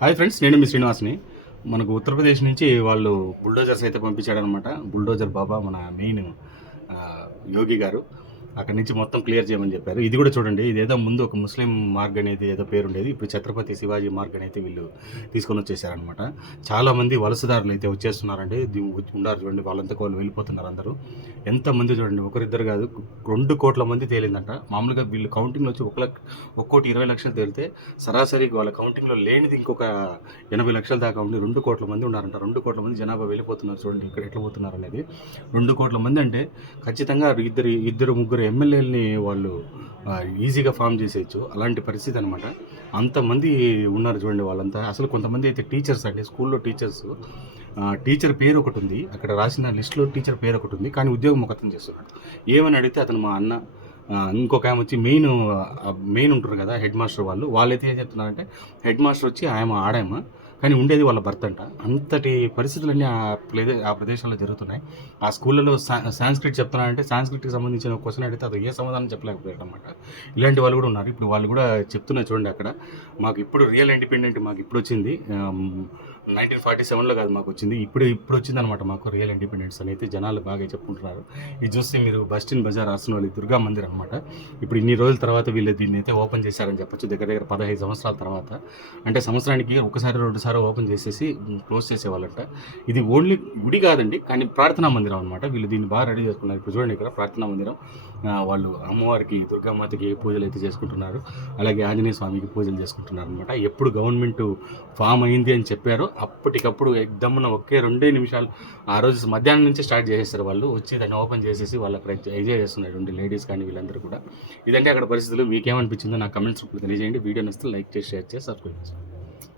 Hi friends, నేను మీ శ్రీనివాస్ని. మనకు ఉత్తరప్రదేశ్ నుంచి వాళ్ళు బుల్డోజర్స్ అయితే పంపించాడనమాట. బుల్డోజర్ బాబా మన మెయిన్ యోగి గారు అక్కడి నుంచి మొత్తం క్లియర్ చేయమని చెప్పారు. ఇది కూడా చూడండి, ఇదేదో ముందు ఒక ముస్లిం మార్గ్ అనేది ఏదో పేరు ఉండేది, ఇప్పుడు ఛత్రపతి శివాజీ మార్గ్ అయితే వీళ్ళు తీసుకొని వచ్చేసారనమాట. చాలామంది వలసదారులు అయితే వచ్చేస్తున్నారండి. ఉన్నారు చూడండి, వాళ్ళంతా వాళ్ళు వెళ్ళిపోతున్నారు అందరూ. ఎంతమంది చూడండి, ఒకరిద్దరు కాదు, 2 కోట్ల మంది తేలిందంట. మామూలుగా వీళ్ళు కౌంటింగ్లో వచ్చి 1,20,00,000 తేలితే సరాసరి వాళ్ళ కౌంటింగ్లో లేనిది ఇంకొక 80 లక్షల దాకా ఉండి 2 కోట్ల మంది ఉన్నారంట. 2 కోట్ల మంది జనాభా వెళ్ళిపోతున్నారు. చూడండి ఇక్కడ ఎట్లా పోతున్నారు అనేది. 2 కోట్ల మంది అంటే ఖచ్చితంగా ఇద్దరు ముగ్గురు ఎమ్మెల్యేలని వాళ్ళు ఈజీగా ఫామ్ చేసేయచ్చు. అలాంటి పరిస్థితి అనమాట. అంతమంది ఉన్నారు చూడండి వాళ్ళంతా. అసలు కొంతమంది అయితే టీచర్స్ అండి, స్కూల్లో టీచర్స్. టీచర్ పేరు ఒకటి ఉంది అక్కడ రాసిన లిస్టులో, టీచర్ పేరు ఒకటి ఉంది, కానీ ఉద్యోగం ఒకతం చేస్తున్నాడు. ఏమని అడిగితే అతను మా అన్న. ఇంకొక ఆమె వచ్చి మెయిన్ ఉంటారు కదా, హెడ్ మాస్టర్ వాళ్ళైతే ఏం చెప్తున్నారంటే, హెడ్ మాస్టర్ వచ్చి ఆడామ, కానీ ఉండేది వాళ్ళ భర్త అంట. అంతటి పరిస్థితులన్నీ ఆ ప్రదేశాల్లో జరుగుతున్నాయి. ఆ స్కూళ్ళలో సాంస్క్రిట్ చెప్తున్నారంటే, సాంస్క్రిట్కి సంబంధించిన క్వశ్చన్ అడిగితే అది ఏ సమాధానం చెప్పలేకపోయారు అనమాట. ఇలాంటి వాళ్ళు కూడా ఉన్నారు. ఇప్పుడు వాళ్ళు కూడా చెప్తున్నారు చూడండి అక్కడ, మాకు ఇప్పుడు రియల్ ఇండిపెండెంట్ మాకు ఇప్పుడు వచ్చింది, 1947లో కాదు మాకు వచ్చింది, ఇప్పుడు వచ్చింది అనమాట మాకు రియల్ ఇండిపెండెన్స్ అని అయితే జనాలు బాగా చెప్పుకుంటున్నారు. ఇది చూస్తే మీరు బస్టిన్ బజార్ రాసిన వాళ్ళు దుర్గా మందిర్ అనమాట. ఇప్పుడు ఇన్ని రోజుల తర్వాత వీళ్ళు దీన్ని అయితే ఓపెన్ చేశారని చెప్పొచ్చు, దగ్గర 15 సంవత్సరాల తర్వాత. అంటే సంవత్సరానికి ఒకసారి 2 సార్లు ఓపెన్ చేసేసి క్లోజ్ చేసేవాళ్ళంట. ఇది ఓన్లీ గుడి కాదండి, కానీ ప్రార్థనా మందిరం అనమాట. వీళ్ళు దీన్ని బాగా రెడీ చేసుకున్నారు. ఇప్పుడు చూడండి ఇక్కడ ప్రార్థనా మందిరం. వాళ్ళు అమ్మవారికి, దుర్గామాతకి పూజలు అయితే చేసుకుంటున్నారు, అలాగే ఆంజనేయ స్వామికి పూజలు చేసుకుంటున్నారు అనమాట. ఎప్పుడు గవర్నమెంట్ ఫామ్ అయింది అని చెప్పారో అప్పటికప్పుడు ఎగ్దమ్మున 2 నిమిషాలు ఆ రోజు మధ్యాహ్నం నుంచి స్టార్ట్ చేసేస్తారు. వాళ్ళు వచ్చి దాన్ని ఓపెన్ చేసేసి వాళ్ళు అక్కడ ఎంజాయ్ చేస్తున్నారు, లేడీస్ కానీ వీళ్ళందరూ కూడా. ఇదంటే అక్కడ పరిస్థితులు. మీకేమనిపించిందో నాకు కమెంట్స్ తెలియజేయండి. వీడియో నచ్చితే లైక్ చేసి, షేర్ చేసి, సబ్స్క్రైబ్ చేసుకోండి.